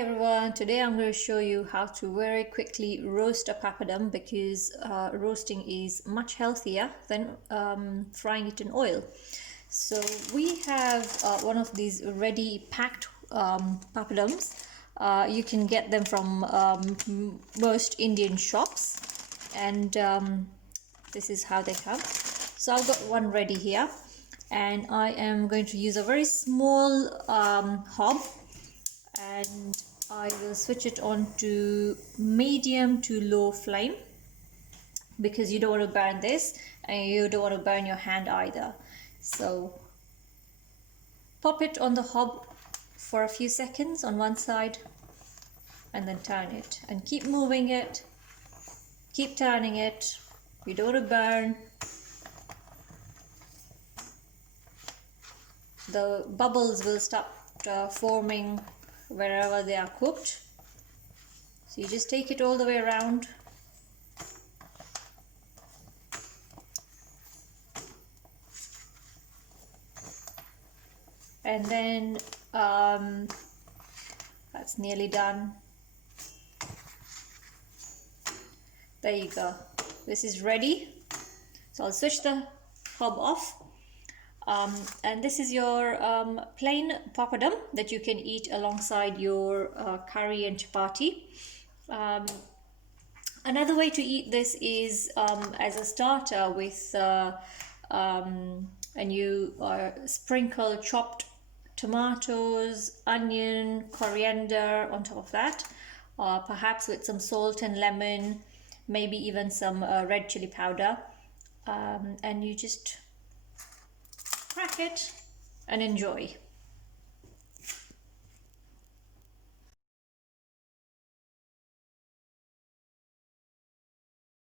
everyone, today I'm going to show you how to very quickly roast a papadum because roasting is much healthier than frying it in oil. So we have one of these ready packed papadums. You can get them from most Indian shops, and this is how they come. So I've got one ready here, and I am going to use a very small hob, and I will switch it on to medium to low flame because you don't want to burn this and you don't want to burn your hand either. So pop it on the hob for a few seconds on one side and then turn it and keep moving it, keep turning it. You don't want to burn. The bubbles will start forming wherever they are cooked. So you just take it all the way around. And then that's nearly done. There you go. This is ready. So I'll switch the hob off. And this is your plain poppadom that you can eat alongside your curry and chapati. Another way to eat this is as a starter with and you sprinkle chopped tomatoes, onion, coriander on top of that, perhaps with some salt and lemon, maybe even some red chili powder, and you just crack it and enjoy.